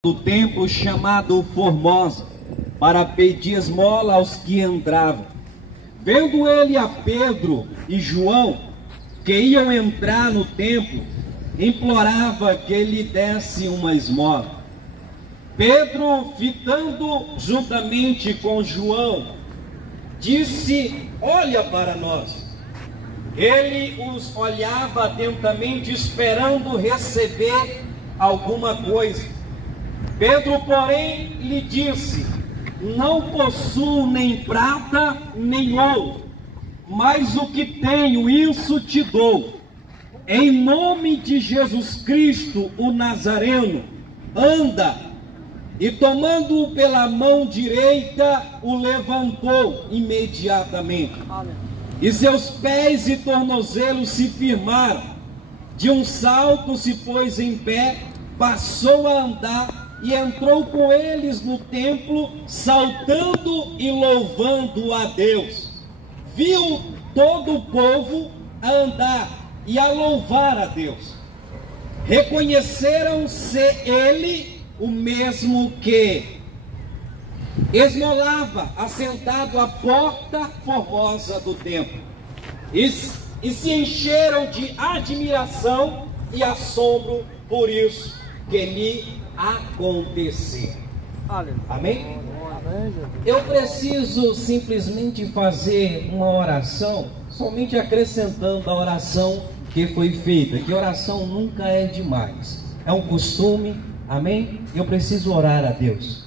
do templo chamado Formosa, para pedir esmola aos que entravam. Vendo ele a Pedro e João, que iam entrar no templo, implorava que lhe desse uma esmola. Pedro, fitando juntamente com João, disse: olha para nós. Ele os olhava atentamente, esperando receber alguma coisa. Pedro, porém, lhe disse: não possuo nem prata nem ouro, mas o que tenho, isso te dou. Em nome de Jesus Cristo, o Nazareno, anda. E tomando-o pela mão direita, o levantou imediatamente. E seus pés e tornozelos se firmaram. De um salto se pôs em pé, passou a andar e entrou com eles no templo, saltando e louvando a Deus. Viu todo o povo a andar e a louvar a Deus. Reconheceram-se ele o mesmo que esmolava assentado à porta formosa do templo, e se encheram de admiração e assombro por isso que lhe aconteceu. Amém? Eu preciso simplesmente fazer uma oração, somente acrescentando a oração que foi feita, que oração nunca é demais, é um costume. Amém? Eu preciso orar a Deus.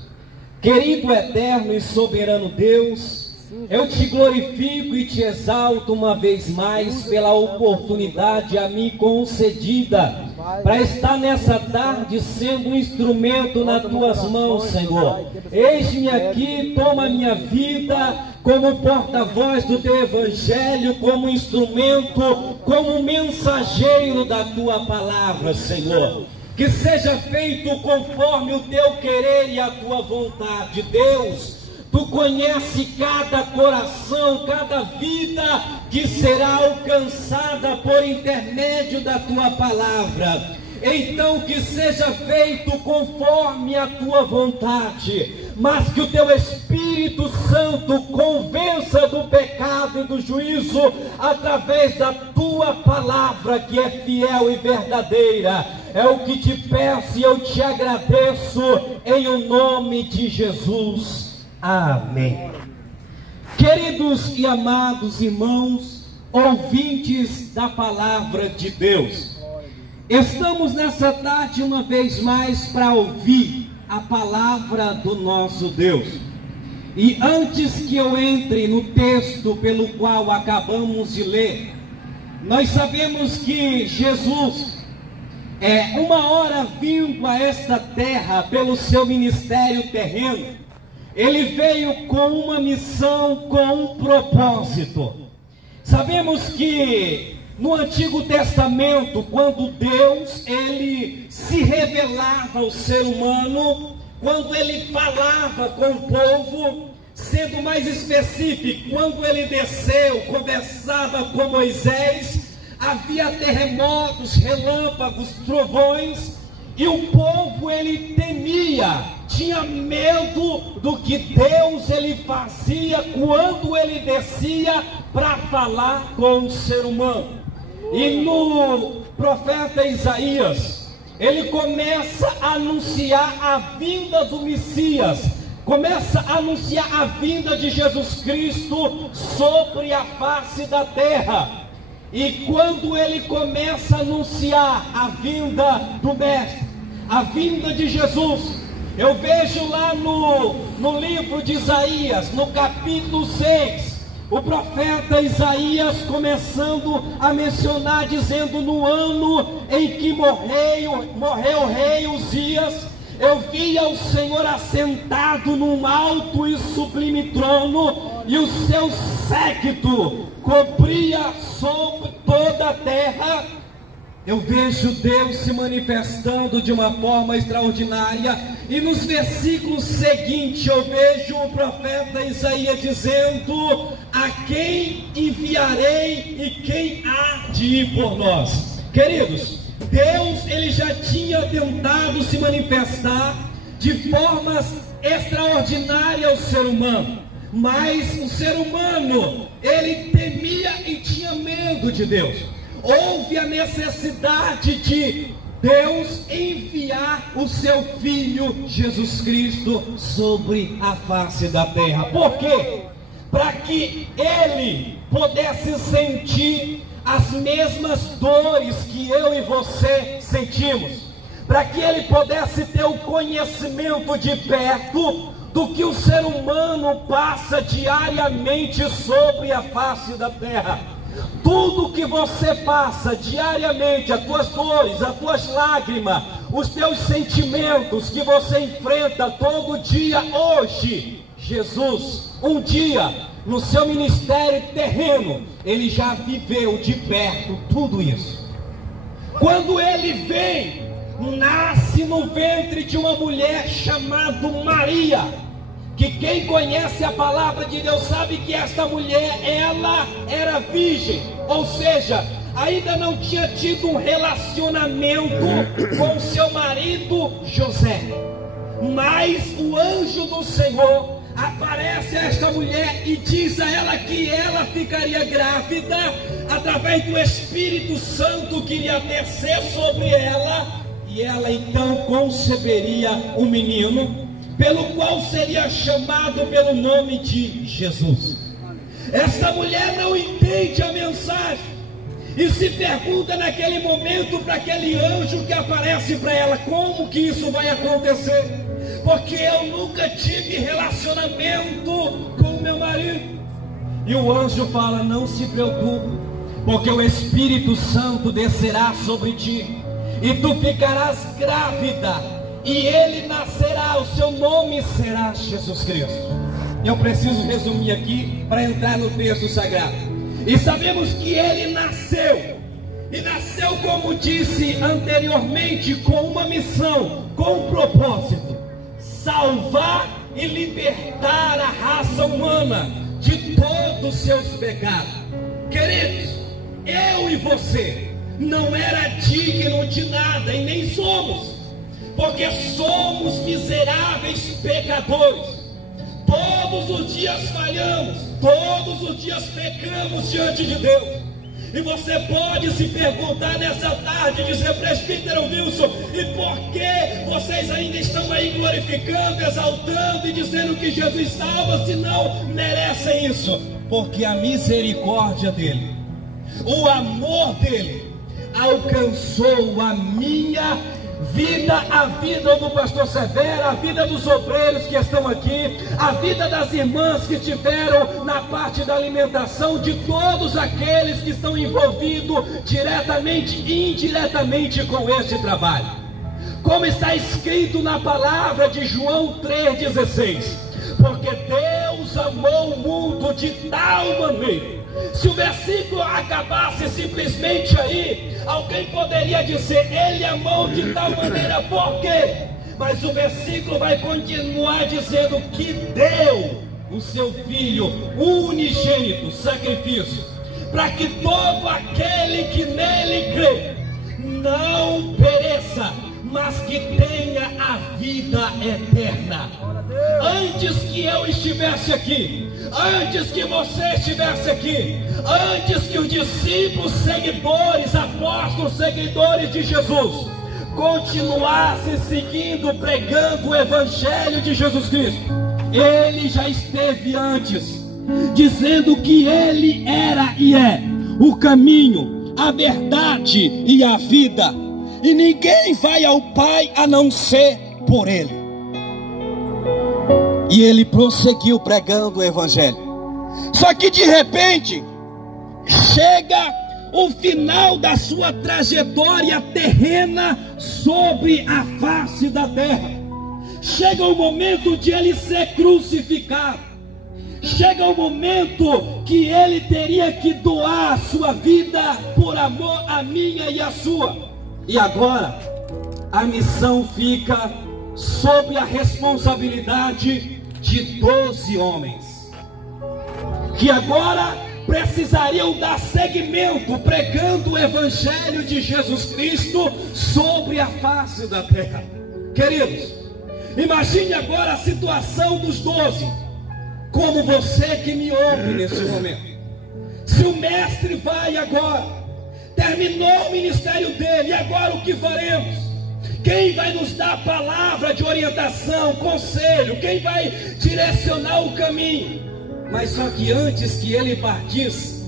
Querido, eterno e soberano Deus, eu te glorifico e te exalto uma vez mais pela oportunidade a mim concedida para estar nessa tarde sendo um instrumento nas tuas mãos, Senhor. Eis-me aqui, toma minha vida como porta-voz do teu evangelho, como instrumento, como mensageiro da tua palavra, Senhor. Que seja feito conforme o teu querer e a tua vontade. Deus, tu conhece cada coração, cada vida que será alcançada por intermédio da tua palavra. Então que seja feito conforme a tua vontade, mas que o teu Espírito Santo convença do pecado e do juízo através da tua palavra, que é fiel e verdadeira. É o que te peço e eu te agradeço em o nome de Jesus. Amém. Queridos e amados irmãos, ouvintes da palavra de Deus, estamos nessa tarde uma vez mais para ouvir a palavra do nosso Deus. E antes que eu entre no texto pelo qual acabamos de ler, nós sabemos que Jesus, uma hora vindo a esta terra pelo seu ministério terreno, ele veio com uma missão, com um propósito. Sabemos que no Antigo Testamento, quando Deus, ele se revelava ao ser humano, quando ele falava com o povo, sendo mais específico, quando ele desceu, conversava com Moisés, havia terremotos, relâmpagos, trovões, e o povo ele temia, tinha medo do que Deus ele fazia quando ele descia para falar com o ser humano. E no profeta Isaías, ele começa a anunciar a vinda do Messias, começa a anunciar a vinda de Jesus Cristo sobre a face da terra. E quando ele começa a anunciar a vinda do Mestre, a vinda de Jesus, eu vejo lá no livro de Isaías, no capítulo 6, o profeta Isaías começando a mencionar, dizendo: no ano em que morreu o rei Uzias, eu via o Senhor assentado num alto e sublime trono, e o seu séquito cobria sobre toda a terra. Eu vejo Deus se manifestando de uma forma extraordinária, e nos versículos seguintes eu vejo o profeta Isaías dizendo: a quem enviarei e quem há de ir por nós? Queridos, Deus ele já tinha tentado se manifestar de formas extraordinárias ao ser humano, mas o ser humano, ele temia e tinha medo de Deus. Houve a necessidade de Deus enviar o seu Filho Jesus Cristo sobre a face da terra. Por quê? Para que ele pudesse sentir as mesmas dores que eu e você sentimos, para que ele pudesse ter o conhecimento de perto do que o ser humano passa diariamente sobre a face da terra. Tudo que você passa diariamente, as tuas dores, as tuas lágrimas, os teus sentimentos que você enfrenta todo dia, hoje, Jesus, um dia, no seu ministério terreno, ele já viveu de perto tudo isso. Quando ele vem, nasce no ventre de uma mulher chamada Maria, que quem conhece a palavra de Deus sabe que esta mulher, ela era virgem, ou seja, ainda não tinha tido um relacionamento com seu marido José. Mas o anjo do Senhor aparece a esta mulher e diz a ela que ela ficaria grávida através do Espírito Santo que iria descer sobre ela, e ela então conceberia um menino, pelo qual seria chamado pelo nome de Jesus. Esta mulher não entende a mensagem e se pergunta naquele momento para aquele anjo que aparece para ela: como que isso vai acontecer? Porque eu nunca tive relacionamento com o meu marido. E o anjo fala: não se preocupe, porque o Espírito Santo descerá sobre ti, e tu ficarás grávida, e ele nascerá, o seu nome será Jesus Cristo. Eu preciso resumir aqui para entrar no texto sagrado. E sabemos que ele nasceu, e nasceu, como disse anteriormente, com uma missão, com um propósito: salvar e libertar a raça humana de todos os seus pecados. Queridos, eu e você não era digno de nada, e nem somos, porque somos miseráveis pecadores. Todos os dias falhamos, todos os dias pecamos diante de Deus. E você pode se perguntar nessa tarde, dizer: presbítero Wilson, e por que vocês ainda estão aí glorificando, exaltando e dizendo que Jesus salva, se não merecem isso? Porque a misericórdia dele, o amor dele, alcançou a minha vida, a vida do pastor Severo, a vida dos obreiros que estão aqui, a vida das irmãs que estiveram na parte da alimentação, de todos aqueles que estão envolvidos diretamente e indiretamente com este trabalho. Como está escrito na palavra de João 3,16: porque Deus amou o mundo de tal maneira. Se o versículo acabasse simplesmente aí, alguém poderia dizer: ele amou de tal maneira, por quê? Mas o versículo vai continuar dizendo que deu o seu Filho unigênito, sacrifício, para que todo aquele que nele crê não pereça, mas que tenha a vida eterna. Antes que eu estivesse aqui, antes que você estivesse aqui, antes que os discípulos, seguidores, apóstolos, seguidores de Jesus continuassem seguindo, pregando o Evangelho de Jesus Cristo, ele já esteve antes, dizendo que ele era e é o caminho, a verdade e a vida, e ninguém vai ao Pai a não ser por ele. E ele prosseguiu pregando o Evangelho. Só que de repente chega o final da sua trajetória terrena sobre a face da terra. Chega o momento de ele ser crucificado. Chega o momento que ele teria que doar a sua vida por amor a minha e a sua. E agora a missão fica sob a responsabilidade de 12 homens, que agora precisariam dar seguimento pregando o Evangelho de Jesus Cristo sobre a face da terra. Queridos, Imagine agora a situação dos 12, como você que me ouve nesse momento. Se o mestre vai agora, terminou o ministério dele, e agora o que faremos? Quem vai nos dar palavra de orientação, conselho? Quem vai direcionar o caminho? Mas só que antes que ele partisse,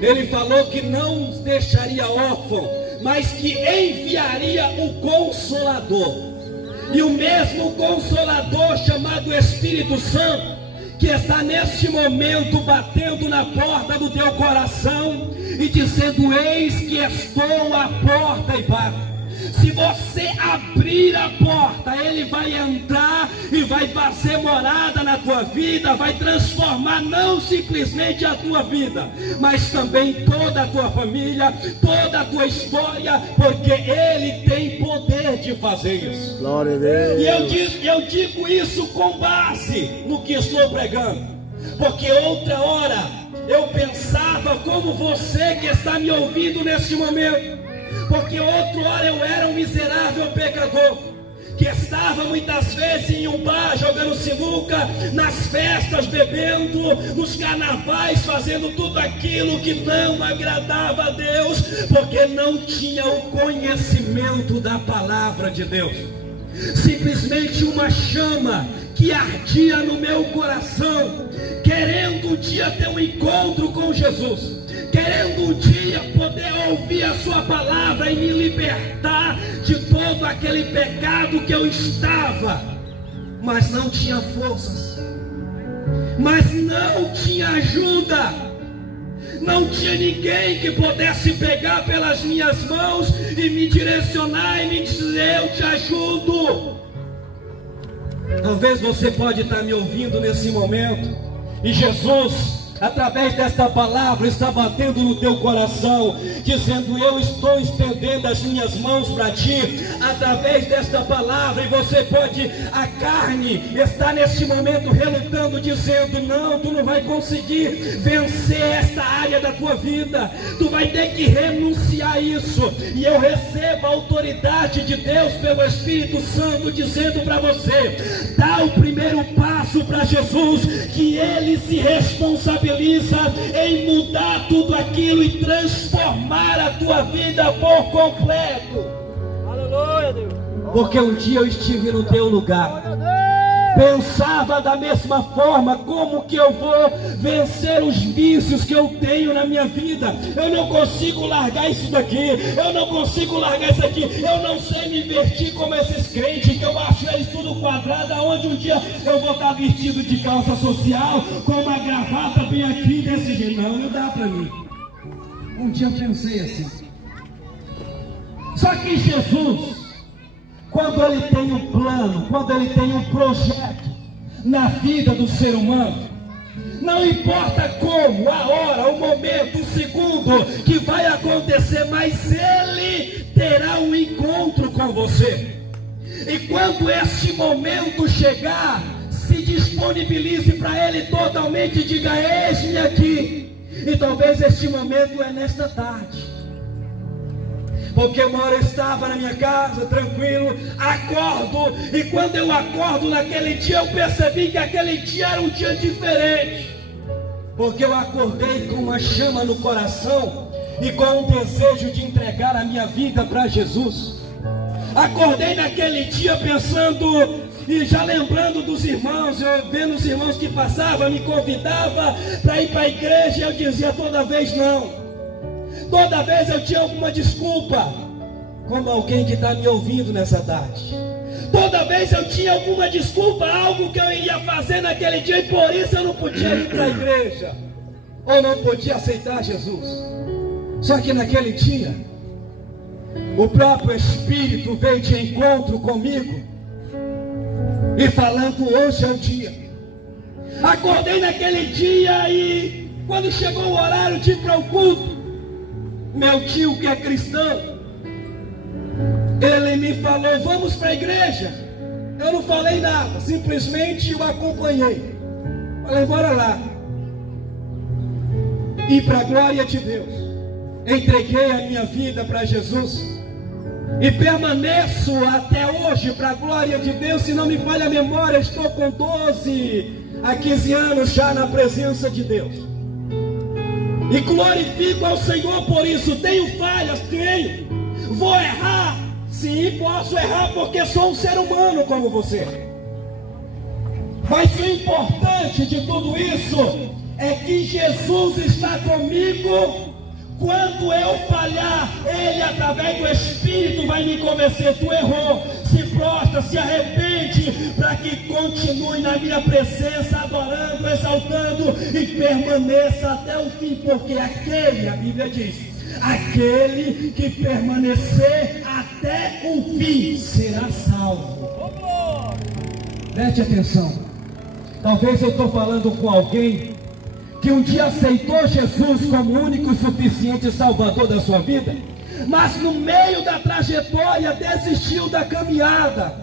ele falou que não nos deixaria órfãos, mas que enviaria o Consolador. E o mesmo Consolador chamado Espírito Santo, que está neste momento batendo na porta do teu coração e dizendo: eis que estou à porta e bato. Se você abrir a porta, ele vai entrar e vai fazer morada na tua vida, vai transformar não simplesmente a tua vida, mas também toda a tua família, toda a tua história, porque ele tem poder de fazer isso. Glória a Deus. E eu digo isso com base no que estou pregando, porque outra hora eu pensava como você que está me ouvindo neste momento. Porque outra hora eu era um miserável pecador, que estava muitas vezes em um bar jogando sinuca, nas festas bebendo, nos carnavais fazendo tudo aquilo que não agradava a Deus, porque não tinha o conhecimento da palavra de Deus. Simplesmente uma chama que ardia no meu coração, querendo um dia ter um encontro com Jesus, querendo um dia poder ouvir a sua palavra e me libertar de todo aquele pecado que eu estava, mas não tinha forças, mas não tinha ajuda, não tinha ninguém que pudesse pegar pelas minhas mãos e me direcionar e me dizer: eu te ajudo. Talvez você pode estar me ouvindo nesse momento, e Jesus, através desta palavra, está batendo no teu coração, dizendo: eu estou estendendo as minhas mãos para ti, através desta palavra. E você pode, a carne está neste momento relutando, dizendo: não, tu não vai conseguir vencer esta área da tua vida, tu vai ter que renunciar a isso. E eu recebo a autoridade de Deus pelo Espírito Santo, dizendo para você: dá o primeiro passo para Jesus, que ele se responsabiliza em mudar tudo aquilo e transformar a tua vida por completo. Aleluia, Deus. Porque um dia eu estive no teu lugar, pensava da mesma forma: como que eu vou vencer os vícios que eu tenho na minha vida? Eu não consigo largar isso daqui, eu não consigo largar isso aqui, eu não sei me vestir como esses crentes, que eu acho eles tudo quadrado, aonde um dia eu vou estar vestido de calça social, com uma gravata bem aqui, desse jeito. Não dá para mim. Um dia eu pensei assim. Só que Jesus, quando ele tem um plano, quando ele tem um projeto na vida do ser humano, não importa como, a hora, o momento, o segundo que vai acontecer, mas ele terá um encontro com você. E quando este momento chegar, se disponibilize para ele totalmente e diga: eis-me aqui. E talvez este momento é nesta tarde. Porque uma hora eu estava na minha casa, tranquilo, acordo, e quando eu acordo naquele dia, eu percebi que aquele dia era um dia diferente. Porque eu acordei com uma chama no coração e com um desejo de entregar a minha vida para Jesus. Acordei naquele dia pensando, e já lembrando dos irmãos, eu vendo os irmãos que passavam, me convidava para ir para a igreja, e eu dizia toda vez não. Toda vez eu tinha alguma desculpa, como alguém que está me ouvindo nessa tarde. Toda vez eu tinha alguma desculpa, algo que eu iria fazer naquele dia, e por isso eu não podia ir para a igreja, ou não podia aceitar Jesus. Só que naquele dia, o próprio Espírito veio de encontro comigo, e falando: hoje é o dia. Acordei naquele dia, e quando chegou o horário de ir para o culto, meu tio, que é cristão, ele me falou: vamos para a igreja. Eu não falei nada, simplesmente o acompanhei. Falei: bora lá. E para a glória de Deus, entreguei a minha vida para Jesus. e permaneço até hoje, para a glória de Deus. Se não me falha a memória, estou com 12 a 15 anos já na presença de Deus, e glorifico ao Senhor por isso. Tenho falhas? Tenho. Vou errar? Sim, posso errar, porque sou um ser humano como você. Mas o importante de tudo isso é que Jesus está comigo. Quando eu falhar, Ele, através do Espírito, vai me convencer. Tu errou, se prostra, se arrepende, para que continue na minha presença, adorando, exaltando, e permaneça até o fim. Porque aquele, a Bíblia diz, aquele que permanecer até o fim será salvo. Preste atenção. Talvez eu estou falando com alguém que um dia aceitou Jesus como único e suficiente Salvador da sua vida, mas no meio da trajetória desistiu da caminhada.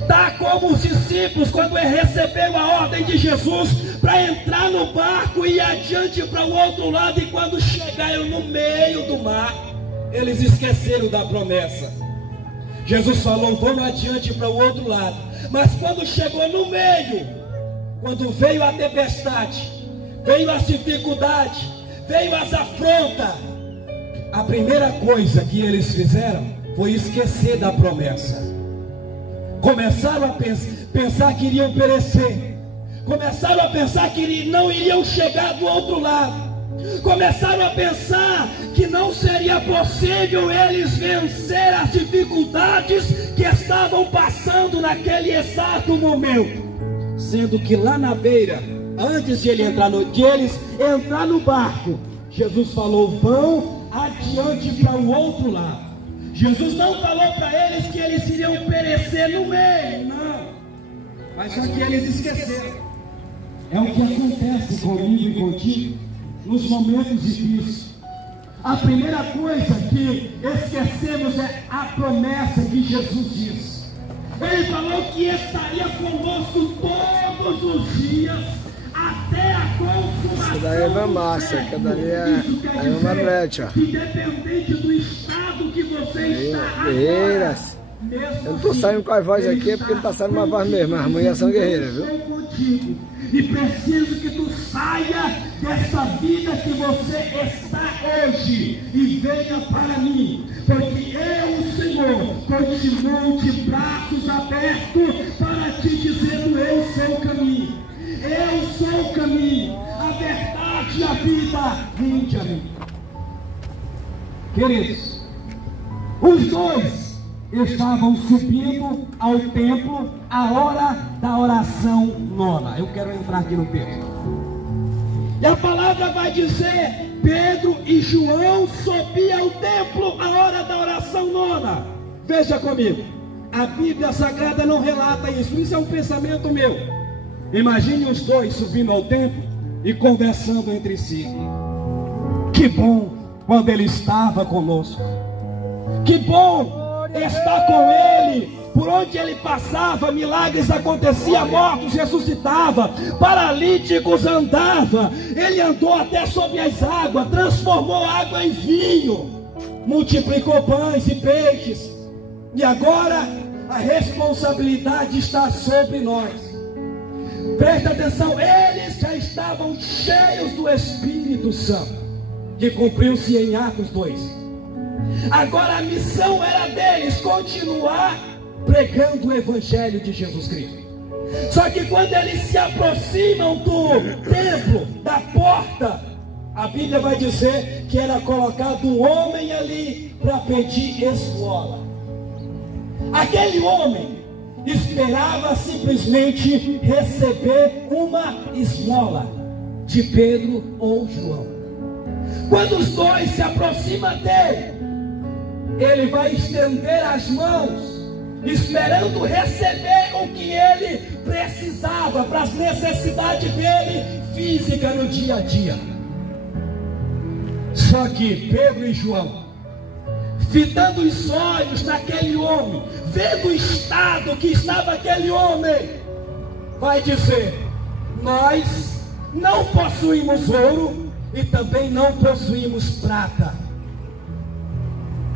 Está como os discípulos quando recebeu a ordem de Jesus para entrar no barco e ir adiante para o outro lado, e quando chegaram no meio do mar, eles esqueceram da promessa. Jesus falou: vamos adiante para o outro lado. Mas quando chegou no meio, quando veio a tempestade, veio as dificuldades, veio as afrontas, a primeira coisa que eles fizeram foi esquecer da promessa. Começaram a pensar que iriam perecer. Começaram a pensar que não iriam chegar do outro lado. Começaram a pensar que não seria possível eles vencer as dificuldades que estavam passando naquele exato momento. Sendo que lá na beira, antes de eles entrar no barco, Jesus falou: vão adiante para o outro lado. Jesus não falou para eles que eles iriam perecer no meio, não. Mas só que eles esqueceram. É o que acontece comigo e contigo nos momentos difíceis. A primeira coisa que esquecemos é a promessa que Jesus disse. Ele falou que estaria conosco todos os dias até a consumação. Essa daí é uma massa, que dali é uma mete, ó. Independente do estado que você está agora. Eu não estou saindo com a voz aqui, porque não está saindo uma voz mesmo. As mulheres são guerreiras, viu? E preciso que tu saia dessa vida que você está hoje e venha para mim, porque eu, o Senhor, continuo de braços abertos para te dizer: eu sou o caminho, eu sou o caminho, a verdade e a vida. Vinde a mim. Queridos, os dois estavam subindo ao templo à hora da oração nona. Eu quero entrar aqui no texto. E a palavra vai dizer: Pedro e João subiam ao templo à hora da oração nona. Veja comigo, a Bíblia Sagrada não relata isso. Isso é um pensamento meu. Imagine os dois subindo ao templo e conversando entre si. Que bom quando ele estava conosco. Que bom estar com ele. Por onde ele passava, milagres aconteciam, mortos ressuscitavam, paralíticos andavam. Ele andou até sobre as águas, transformou água em vinho, multiplicou pães e peixes. E agora a responsabilidade está sobre nós. Presta atenção, eles já estavam cheios do Espírito Santo, que cumpriu-se em Atos 2. Agora a missão era deles continuar pregando o Evangelho de Jesus Cristo. Só que quando eles se aproximam do templo, da porta, a Bíblia vai dizer que era colocado um homem ali para pedir esmola. Aquele homem esperava simplesmente receber uma esmola de Pedro ou João. Quando os dois se aproximam dele, ele vai estender as mãos, esperando receber o que ele precisava para as necessidades dele física no dia a dia. Só que Pedro e João, fitando os olhos naquele homem, vendo o estado que estava aquele homem, vai dizer: nós não possuímos ouro e também não possuímos prata,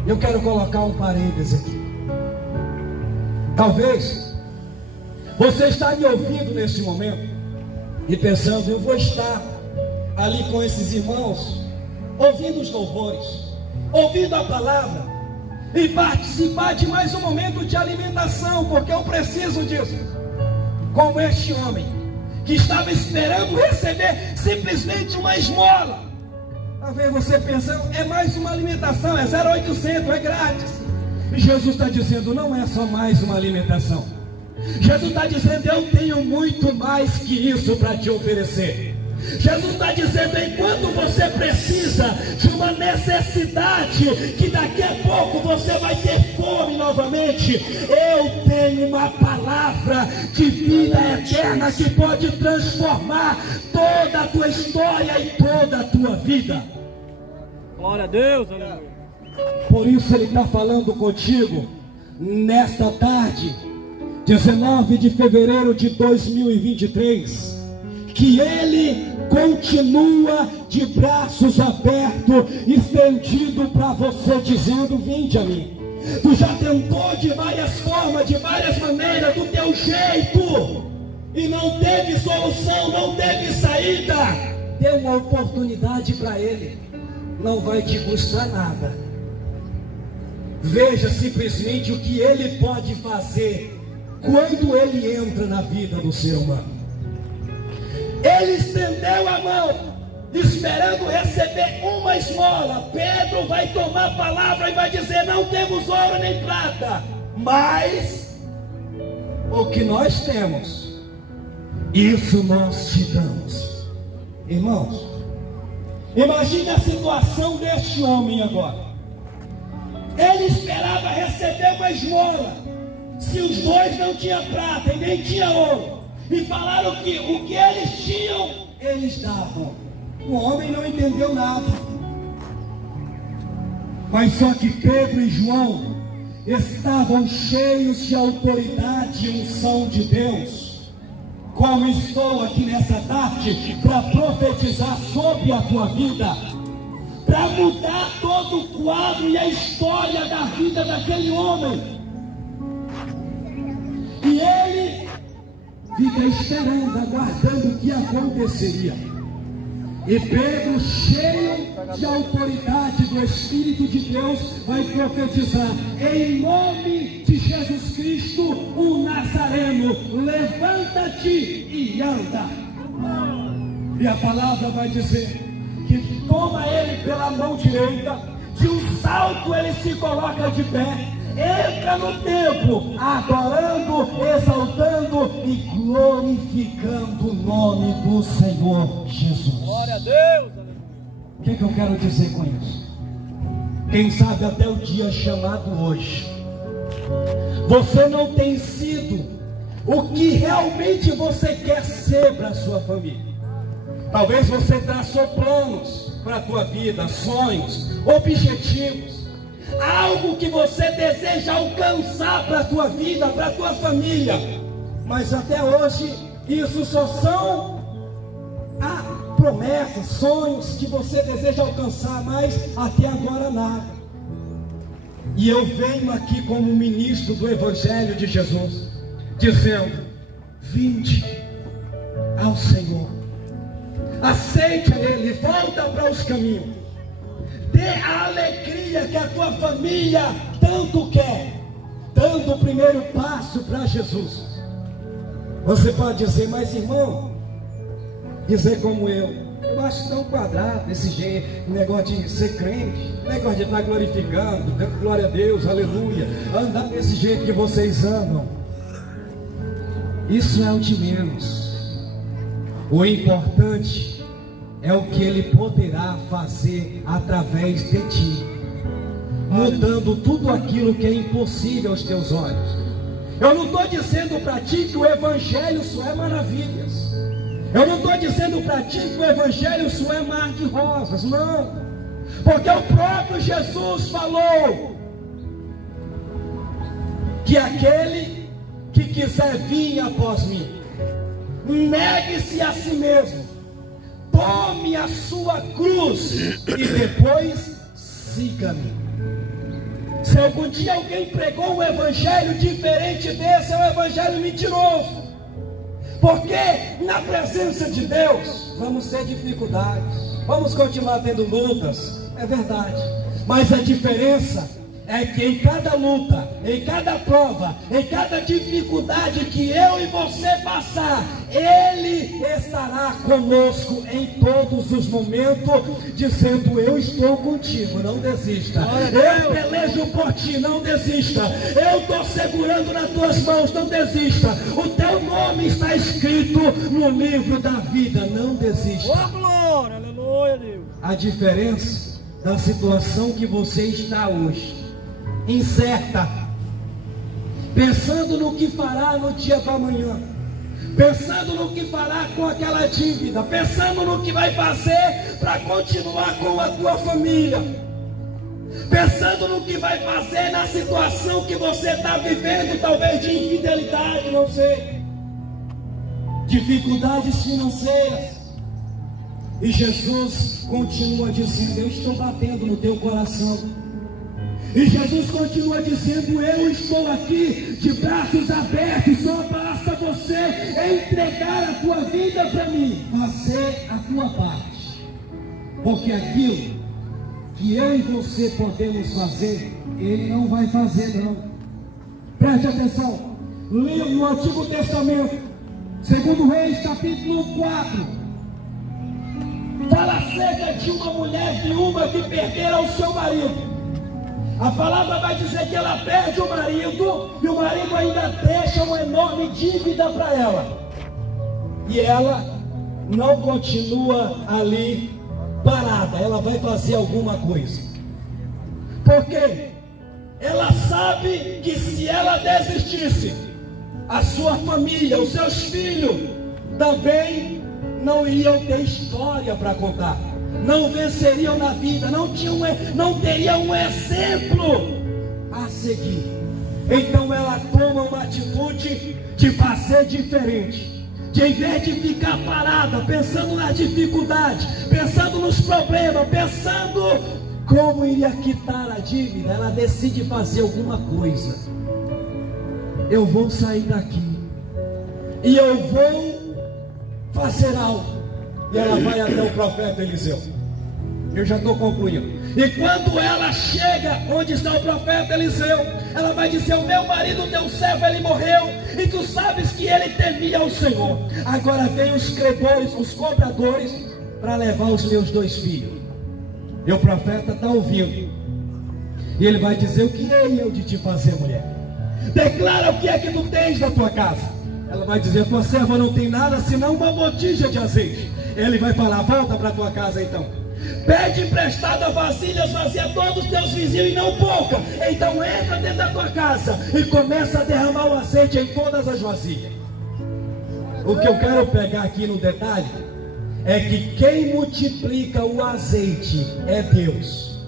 Eu quero colocar um parêntese aqui. Talvez você está me ouvindo neste momento e pensando, eu vou estar ali com esses irmãos, ouvindo os louvores, ouvindo a palavra, e participar de mais um momento de alimentação, porque eu preciso disso. Como este homem, que estava esperando receber simplesmente uma esmola. Talvez você pensando, é mais uma alimentação, é 0,800, é grátis. E Jesus está dizendo, não é só mais uma alimentação. Jesus está dizendo, eu tenho muito mais que isso para te oferecer. Jesus está dizendo, enquanto você precisa de uma necessidade, que daqui a pouco você vai ter fome novamente, eu tenho uma palavra de vida eterna que pode transformar toda a tua história e toda a tua vida. Glória a Deus, aleluia. Por isso ele está falando contigo nesta tarde, 19 de fevereiro de 2023, que ele continua de braços abertos, estendido para você, dizendo, vinde a mim. Tu já tentou de várias formas, de várias maneiras, do teu jeito, e não teve solução, não teve saída. Dê uma oportunidade para ele, não vai te custar nada. Veja simplesmente o que ele pode fazer quando ele entra na vida do ser humano. Ele estendeu a mão, esperando receber uma esmola. Pedro vai tomar a palavra e vai dizer, não temos ouro nem prata, mas o que nós temos, isso nós te damos. Irmãos, imagine a situação deste homem agora. Ele esperava receber uma esmola, se os dois não tinham prata e nem tinha ouro, e falaram que o que eles tinham, eles davam. O homem não entendeu nada. Mas só que Pedro e João estavam cheios de autoridade e unção de Deus, como estou aqui nessa tarde, para profetizar sobre a tua vida, para mudar todo o quadro e a história da vida daquele homem. E ele fica esperando, aguardando o que aconteceria. E Pedro, cheio de autoridade do Espírito de Deus, vai profetizar, em nome de Jesus Cristo, o Nazareno, levanta-te e anda. E a palavra vai dizer que toma ele pela mão direita, de um salto ele se coloca de pé, entra no templo, adorando, exaltando e glorificando o nome do Senhor Jesus. Glória a Deus. O que eu quero dizer com isso? Quem sabe até o dia chamado hoje, você não tem sido o que realmente você quer ser para a sua família. Talvez você traçou planos para a tua vida, sonhos, objetivos, algo que você deseja alcançar para a tua vida, para a tua família, mas até hoje isso só são promessas, sonhos que você deseja alcançar, mas até agora nada. E eu venho aqui como ministro do Evangelho de Jesus, dizendo, vinde ao Senhor, aceite a Ele, volta para os caminhos, dê a alegria que a tua família tanto quer, dando o primeiro passo para Jesus. Você pode dizer, mas irmão, dizer como eu acho tão quadrado esse jeito, negócio de ser crente, negócio de estar glorificando, dando glória a Deus, aleluia, andar desse jeito que vocês andam. Isso é o de menos. O importante é o que Ele poderá fazer através de ti, mudando tudo aquilo que é impossível aos teus olhos. Eu não estou dizendo para ti que o Evangelho só é maravilhas. Eu não estou dizendo para ti que o Evangelho só é mar de rosas, não. Porque o próprio Jesus falou que aquele que quiser vir após mim, negue-se a si mesmo, tome a sua cruz e depois siga-me. Se algum dia alguém pregou um evangelho diferente desse, é um evangelho mentiroso. Porque na presença de Deus vamos ter dificuldades, vamos continuar tendo lutas, é verdade. Mas a diferença é que em cada luta, em cada prova, em cada dificuldade que eu e você passar, Ele estará conosco em todos os momentos, dizendo: eu estou contigo, não desista. Eu pelejo por ti, não desista. Eu estou segurando nas tuas mãos, não desista. O teu nome está escrito no livro da vida, não desista. Oh, glória, aleluia, Deus. A diferença da situação que você está hoje, incerta, pensando no que fará no dia da manhã, pensando no que fará com aquela dívida, pensando no que vai fazer para continuar com a tua família, pensando no que vai fazer na situação que você está vivendo, talvez de infidelidade, não sei, dificuldades financeiras. E Jesus continua dizendo: eu estou batendo no teu coração. E Jesus continua dizendo: eu estou aqui de braços abertos, só basta você entregar a tua vida para mim, fazer a tua parte. Porque aquilo que eu e você podemos fazer, Ele não vai fazer não. Preste atenção, leia no Antigo Testamento, 2 Reis capítulo 4, fala acerca de uma mulher viúva que perdera o seu marido. A palavra vai dizer que ela perde o marido, e o marido ainda deixa uma enorme dívida para ela. E ela não continua ali parada, ela vai fazer alguma coisa. Por quê? Ela sabe que se ela desistisse, a sua família, os seus filhos também não iriam ter história para contar, não venceriam na vida, não teriam um exemplo a seguir. Então ela toma uma atitude de fazer diferente, de em vez de ficar parada, pensando na dificuldade, pensando nos problemas, pensando como iria quitar a dívida, ela decide fazer alguma coisa. Eu vou sair daqui e eu vou fazer algo. E ela vai até o profeta Eliseu. Eu já estou concluindo. E quando ela chega onde está o profeta Eliseu, ela vai dizer: o meu marido, teu servo, ele morreu, e tu sabes que ele temia o Senhor. Agora vem os credores, os cobradores, para levar os meus 2 filhos. E o profeta está ouvindo, e ele vai dizer: o que hei eu de te fazer, mulher? Declara o que é que tu tens na tua casa. Ela vai dizer: tua serva não tem nada senão uma botija de azeite. Ele vai falar: volta para tua casa então, pede emprestada vasilhas, vazia todos os teus vizinhos e não pouca. Então entra dentro da tua casa e começa a derramar o azeite em todas as vasilhas. O que eu quero pegar aqui no detalhe é que quem multiplica o azeite é Deus.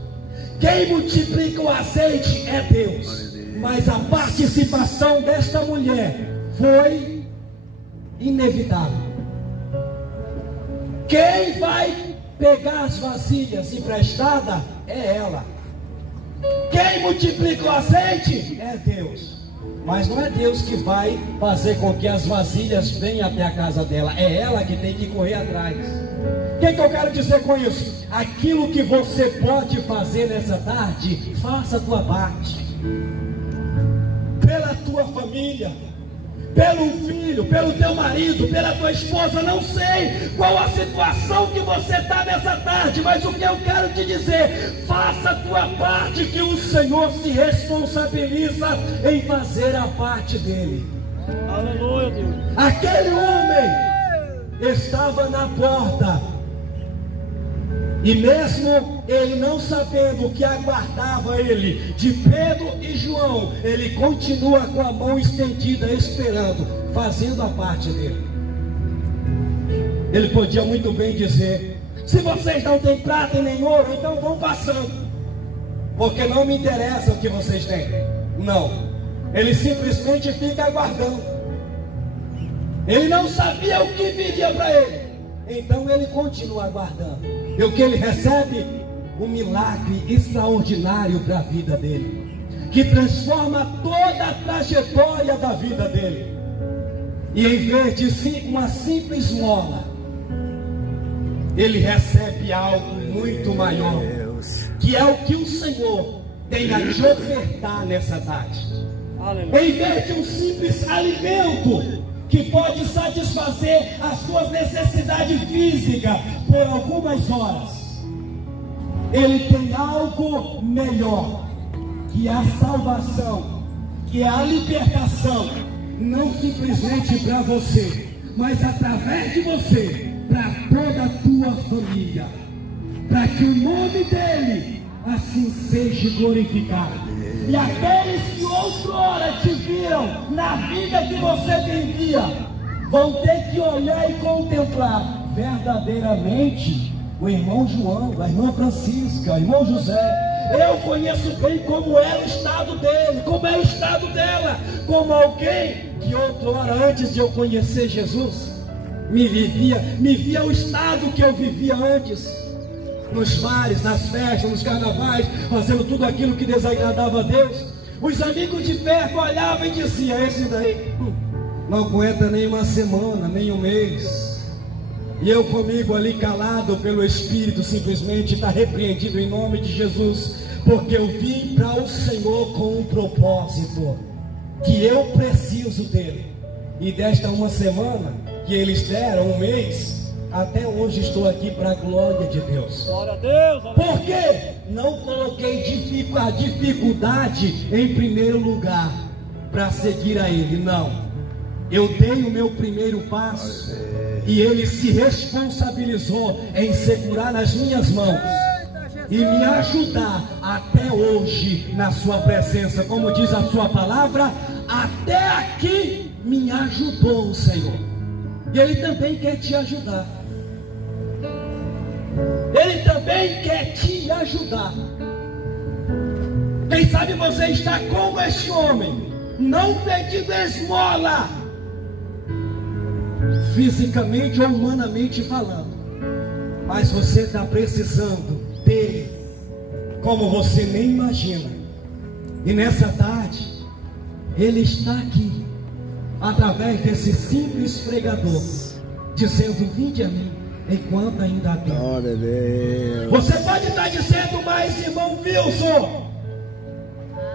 Quem multiplica o azeite é Deus. Mas a participação desta mulher foi inevitável. Quem vai pegar as vasilhas emprestadas é ela. Quem multiplica o azeite é Deus. Mas não é Deus que vai fazer com que as vasilhas venham até a casa dela, é ela que tem que correr atrás. O que eu quero dizer com isso? Aquilo que você pode fazer nessa tarde, faça a tua parte. Pela tua família, pelo filho, pelo teu marido, pela tua esposa, não sei qual a situação que você está nessa tarde, mas o que eu quero te dizer: faça a tua parte, que o Senhor se responsabiliza em fazer a parte dele. Aleluia, Deus. Aquele homem estava na porta, e mesmo ele não sabendo o que aguardava ele, de Pedro e João, ele continua com a mão estendida, esperando, fazendo a parte dele. Ele podia muito bem dizer: se vocês não têm prata e nem ouro, então vão passando, porque não me interessa o que vocês têm. Não, ele simplesmente fica aguardando. Ele não sabia o que viria para ele, então ele continua aguardando. E o que ele recebe? Um milagre extraordinário para a vida dele. que transforma toda a trajetória da vida dele. E em vez de uma simples esmola, ele recebe algo muito maior, que é o que o Senhor tem a te ofertar nessa tarde. Em vez de um simples alimento que pode satisfazer as suas necessidades físicas por algumas horas, ele tem algo melhor, que é a salvação, que é a libertação, não simplesmente para você, mas através de você, para toda a tua família, para que o nome dele assim seja glorificado. E aqueles que outrora te viram na vida que você vivia, vão ter que olhar e contemplar verdadeiramente o irmão João, a irmã Francisca, o irmão José. Eu conheço bem como era o estado dele, como era o estado dela, como alguém que outrora, antes de eu conhecer Jesus, me via o estado que eu vivia antes, nos bares, nas festas, nos carnavais, fazendo tudo aquilo que desagradava a Deus. Os amigos de perto olhavam e diziam: esse daí não aguenta nem uma semana, nem um mês. E eu comigo ali calado pelo Espírito, simplesmente está repreendido em nome de Jesus, porque eu vim para o Senhor com um propósito, que eu preciso dele. E desta uma semana que eles deram, um mês, até hoje estou aqui para a glória de Deus. Glória a Deus. Por quê? Não coloquei a dificuldade em primeiro lugar para seguir a Ele, não. Eu dei o meu primeiro passo e Ele se responsabilizou em segurar nas minhas mãos e me ajudar até hoje na sua presença. Como diz a sua palavra, até aqui me ajudou o Senhor. E Ele também quer te ajudar. Ele também quer te ajudar. Quem sabe você está como este homem, não pedindo esmola, fisicamente ou humanamente falando, mas você está precisando dele como você nem imagina. E nessa tarde ele está aqui, através desse simples pregador, dizendo: vinde a mim enquanto ainda há tempo. Você pode estar dizendo: mas irmão Wilson,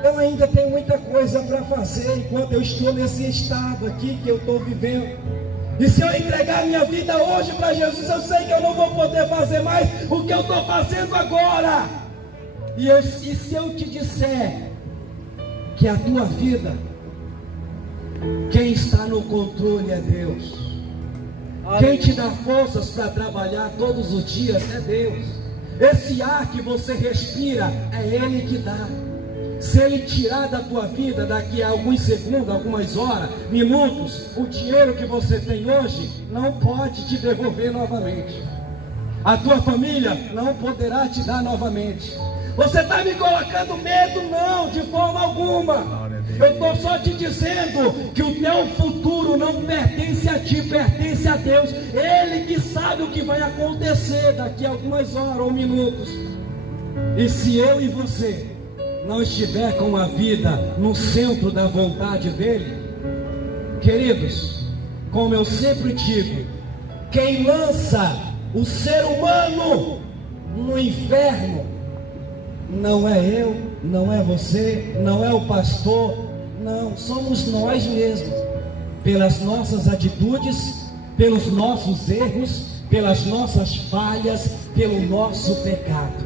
eu ainda tenho muita coisa para fazer enquanto eu estou nesse estado aqui que eu estou vivendo. E se eu entregar minha vida hoje para Jesus, eu sei que eu não vou poder fazer mais o que eu estou fazendo agora. E se eu te disser que a tua vida, quem está no controle é Deus, quem te dá forças para trabalhar todos os dias é Deus. Esse ar que você respira é Ele que dá. Se Ele tirar da tua vida daqui a alguns segundos, algumas horas, minutos, o dinheiro que você tem hoje não pode te devolver novamente. A tua família não poderá te dar novamente. Você está me colocando medo? Não, de forma alguma. Eu estou só te dizendo que o teu futuro não pertence a ti, pertence a Deus. Ele que sabe o que vai acontecer daqui a algumas horas ou minutos. E se eu e você não estiver com a vida no centro da vontade dele, queridos, como eu sempre digo, quem lança o ser humano no inferno não é eu, não é você, não é o pastor, não, somos nós mesmos, pelas nossas atitudes, pelos nossos erros, pelas nossas falhas, pelo nosso pecado.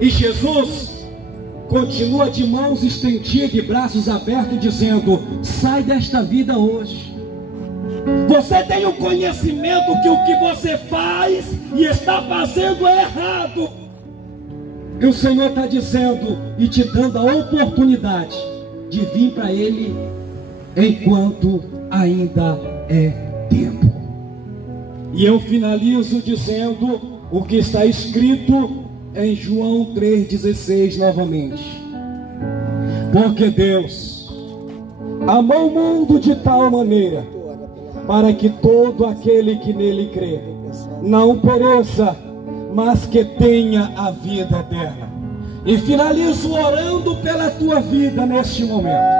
E Jesus continua de mãos estendidas e braços abertos, dizendo: sai desta vida hoje. Você tem o conhecimento que o que você faz e está fazendo é errado. E o Senhor está dizendo e te dando a oportunidade de vir para Ele enquanto ainda é tempo. E eu finalizo dizendo o que está escrito em João 3,16 novamente. Porque Deus amou o mundo de tal maneira para que todo aquele que nele crê não pereça, mas que tenha a vida eterna. E finalizo orando pela tua vida neste momento.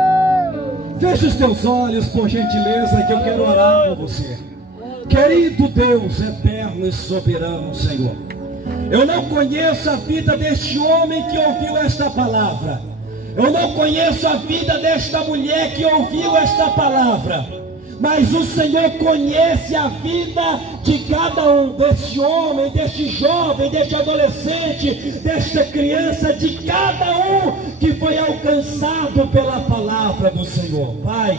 Feche os teus olhos, por gentileza, que eu quero orar por você. Querido Deus eterno e soberano, Senhor, eu não conheço a vida deste homem que ouviu esta palavra. Eu não conheço a vida desta mulher que ouviu esta palavra. Mas o Senhor conhece a vida de cada um, deste homem, deste jovem, deste adolescente, desta criança, de cada um que foi alcançado pela palavra do Senhor. Pai,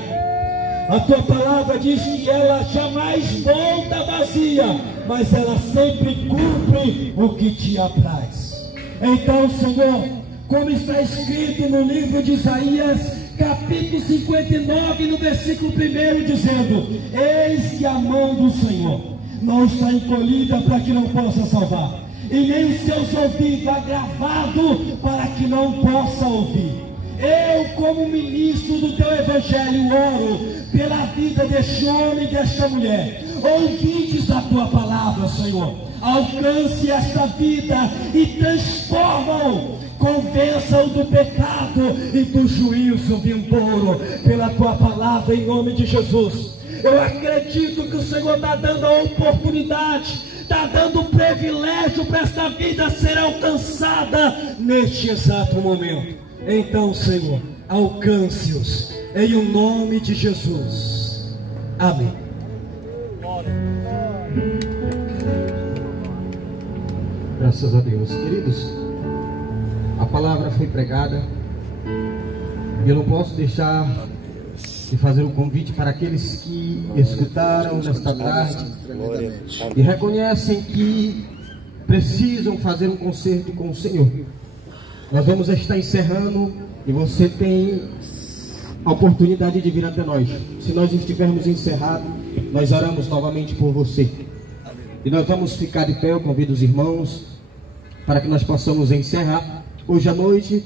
a tua palavra diz que ela jamais volta vazia, mas ela sempre cumpre o que te apraz. Então, Senhor, como está escrito no livro de Isaías, capítulo 59, no versículo 1, dizendo: eis que a mão do Senhor não está encolhida para que não possa salvar, e nem os seus ouvidos agravados para que não possa ouvir. Eu, como ministro do teu evangelho, oro pela vida deste homem e desta mulher. Ouvintes a tua palavra, Senhor, alcance esta vida e transforma-o. Convença-o do pecado e do juízo vindouro pela tua palavra, em nome de Jesus. Eu acredito que o Senhor está dando a oportunidade, está dando o privilégio para esta vida ser alcançada neste exato momento. Então, Senhor, alcance-os em o nome de Jesus. Amém. Graças a Deus. Queridos, a palavra foi pregada e eu não posso deixar de fazer um convite para aqueles que escutaram nesta tarde e reconhecem que precisam fazer um concerto com o Senhor. Nós vamos estar encerrando e você tem a oportunidade de vir até nós. Se nós estivermos encerrados, nós oramos novamente por você. E nós vamos ficar de pé. Eu convido os irmãos para que nós possamos encerrar. Hoje à noite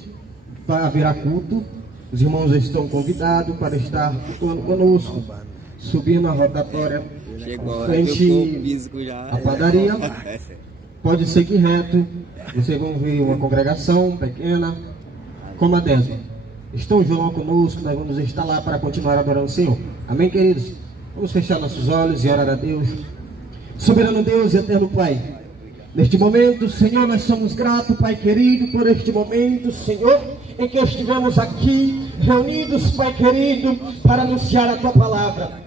vai haver culto. Os irmãos estão convidados para estar conosco, subindo a rotatória frente à padaria. Pode seguir reto. Vocês vão ver uma congregação pequena, como a décima. Estão junto conosco, nós vamos estar lá para continuar adorando o Senhor. Amém, queridos? Vamos fechar nossos olhos e orar a Deus. Soberano Deus e eterno Pai, neste momento, Senhor, nós somos gratos, Pai querido, por este momento, Senhor, em que estivemos aqui reunidos, Pai querido, para anunciar a Tua palavra.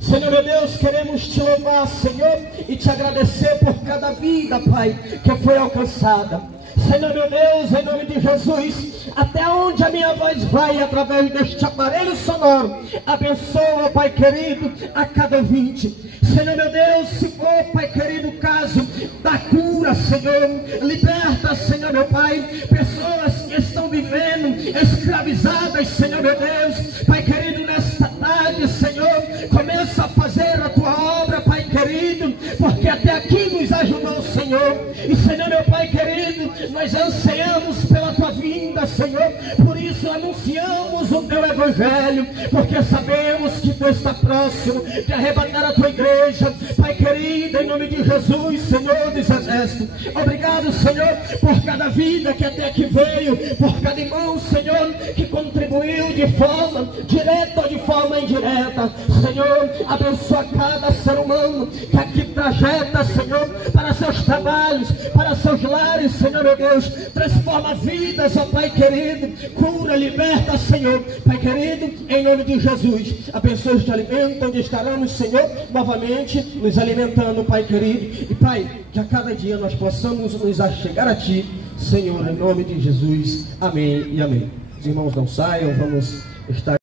Senhor meu Deus, queremos Te louvar, Senhor, e Te agradecer por cada vida, Pai, que foi alcançada. Senhor meu Deus, em nome de Jesus, até onde a minha voz vai através deste aparelho sonoro, abençoa, Pai querido, a cada ouvinte. Senhor meu Deus, se for, Pai querido, caso da cura, Senhor, liberta, Senhor meu Pai, pessoas que estão vivendo escravizadas, Senhor meu Deus, Pai querido, nesta tarde, Senhor, começa a fazer a Tua obra, Pai querido, porque até aqui nos ajudou, Senhor. E Senhor meu Pai querido, nós ansiamos pela Tua vinda, Senhor, por isso anunciamos o Teu evangelho, porque sabemos que Tu está próximo de arrebatar a Tua igreja, Pai querido, em nome de Jesus, Senhor dos exércitos. Obrigado, Senhor, por cada vida que até aqui veio, por cada irmão, Senhor, que contribuiu de forma direta ou de forma indireta. Senhor, abençoa cada ser humano que aqui trajeta, Senhor, para seus trabalhos, para seus lares, Senhor meu Deus, transforma vidas, ó Pai querido, cura, liberta, Senhor, Pai querido, em nome de Jesus. Abençoa este alimento onde estaremos, Senhor, novamente nos alimentando, Pai querido, e Pai, que a cada dia nós possamos nos achegar a Ti, Senhor, em nome de Jesus. Amém e amém. Os irmãos não saiam, vamos estar